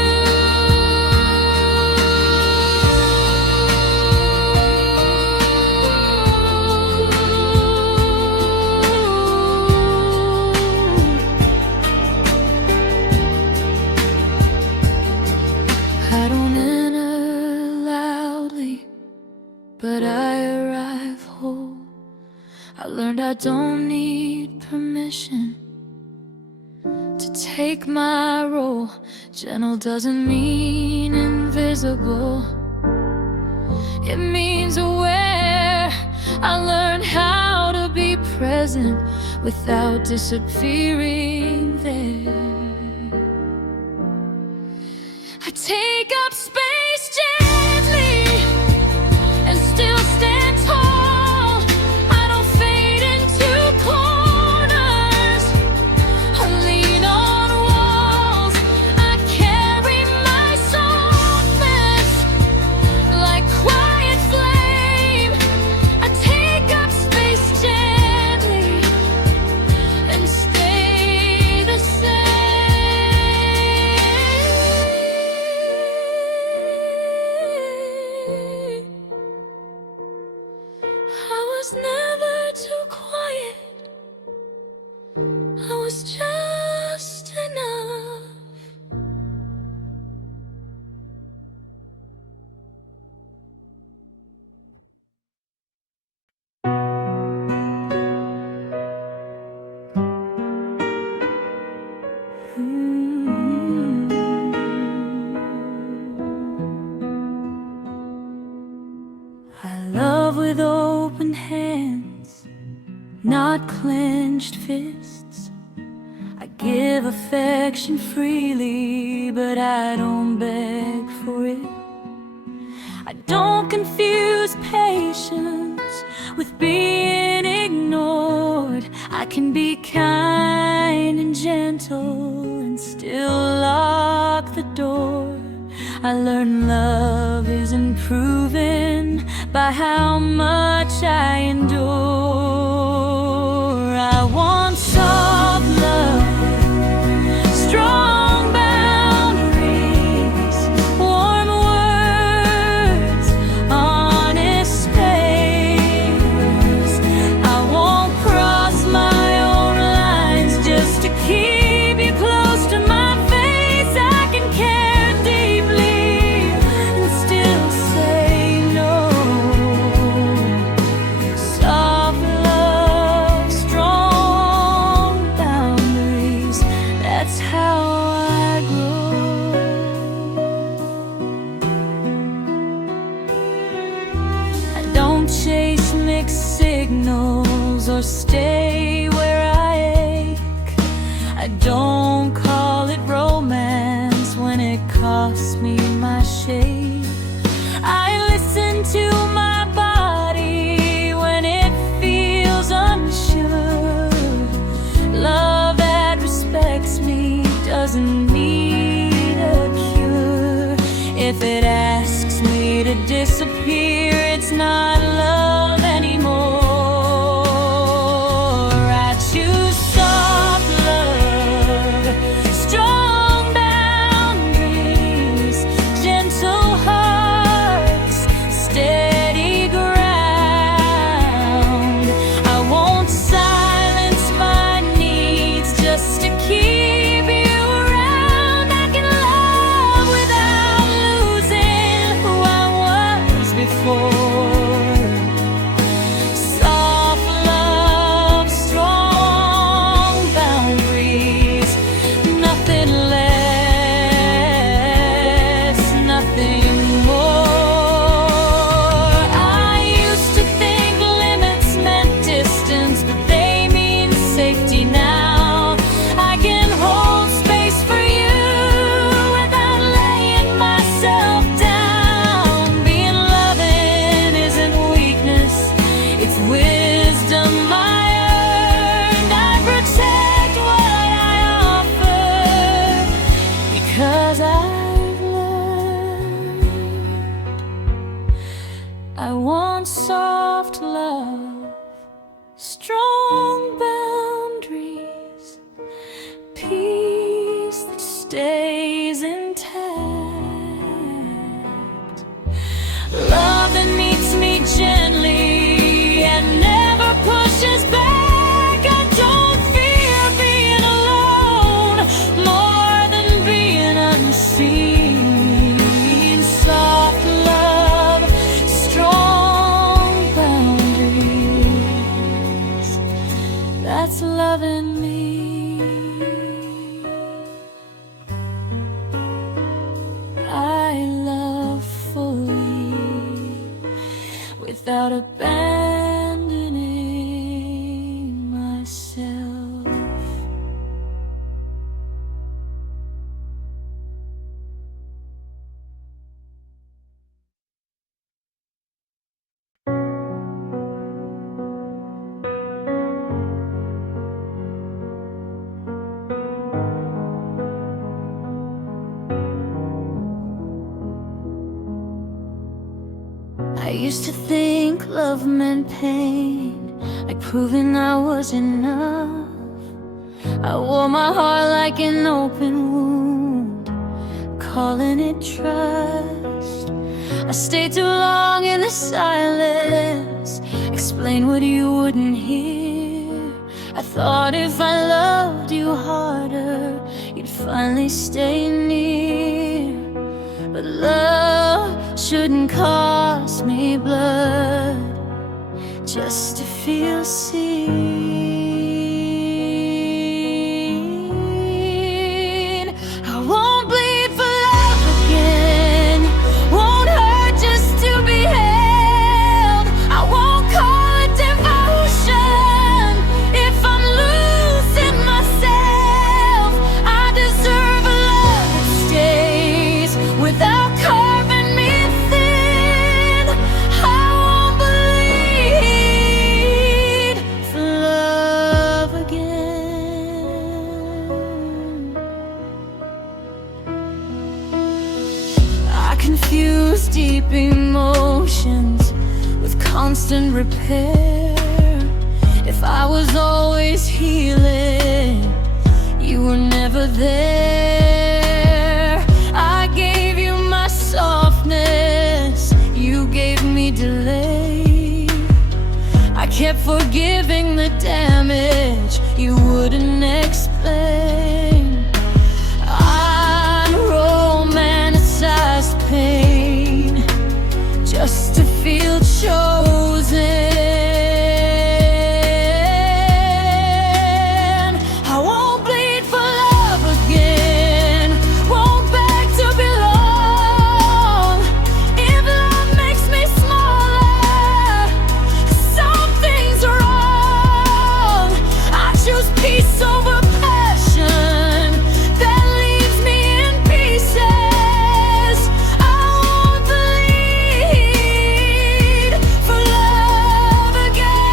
I don't enter loudly, but I arrive whole. I learned I don't need permission to take my role. Gentle doesn't mean invisible, it means aware. I learned how to be present without disappearing there. I take up space gently and still stand tall. I don't fade into corners or lean on walls. I carry my softness like quiet flame. I take up space gently and stay the same. I was never too quiet, I was just enough. with open hands, not clenched fists. I give affection freely, but I don't beg for it. I don't confuse patience with being ignored. I can be kind and gentle and still lock the door. I learned love isn't proven by how much I endure. I want soft love, strong boundaries, warm words, honest space. I won't cross my own lines just to keep you close to my face. I can care deeply and still say no. Soft love, strong boundaries, that's how I grow. I don't chase mixed signals or stay where I ache. I don't call it romance when it costs me my shade. I listen to my body when it feels unsure. Love that respects me doesn't need a cure. If it asks me to disappear, it's not love anymore. I choose soft love, strong boundaries, gentle hearts, steady ground. I won't silence my needs just to keep you around. I can love without losing who I was before. Soft love, strong boundaries, nothing less, nothing more. I used to think limits meant distance, but they mean safety now. I can hold space for you without laying myself down. Being loving isn't weakness, it's wisdom I earned. I protect what I offer because I've learned. I want soft love, strong boundaries, peace that stays intact. Love that meets me gently and never pushes back. I don't fear being alone more than being unseen. Soft love, strong boundaries, that's loving me. I love fully without abandoning myself. I used to think love meant pain, like proving I was enough. I wore my heart like an open wound, calling it trust. I stayed too long in the silence, explain what you wouldn't hear. I thought if I loved you harder, you'd finally stay near. But love shouldn't cost me blood just to feel seen. I won't bleed for love again, won't hurt just to be held. I won't constant repair. If I was always healing, you were never there. I gave you my softness, you gave me delay. I kept forgiving the damage you wouldn't explain. I romanticized pain just to feel chosen. I won't bleed for love again, won't beg to belong. If love makes me smaller, something's wrong. I choose peace over passion that leaves me in pieces. I won't bleed for love again.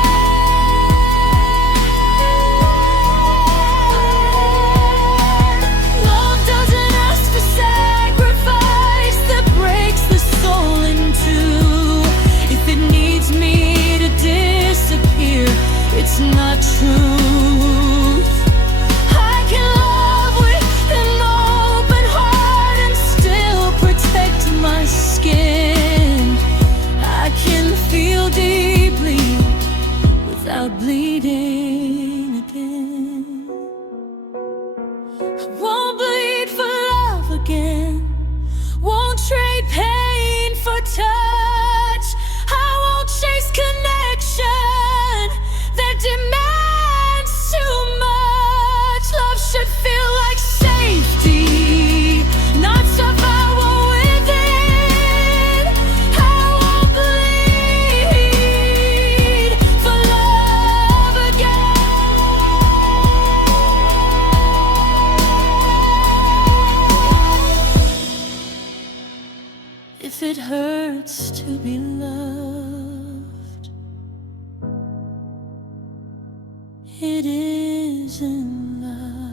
Love doesn't ask for sacrifice that breaks the soul in two. If it needs me to disappear, it's not truth. I can love with an open heart and still protect my skin. I can feel deeply without bleeding again. I won't bleed for love again, won't trade pain for touch. I won't chase connection that demands too much. Love should feel like safety, not survival within. I won't bleed for love again. If it hurts to be loved, it isn't love.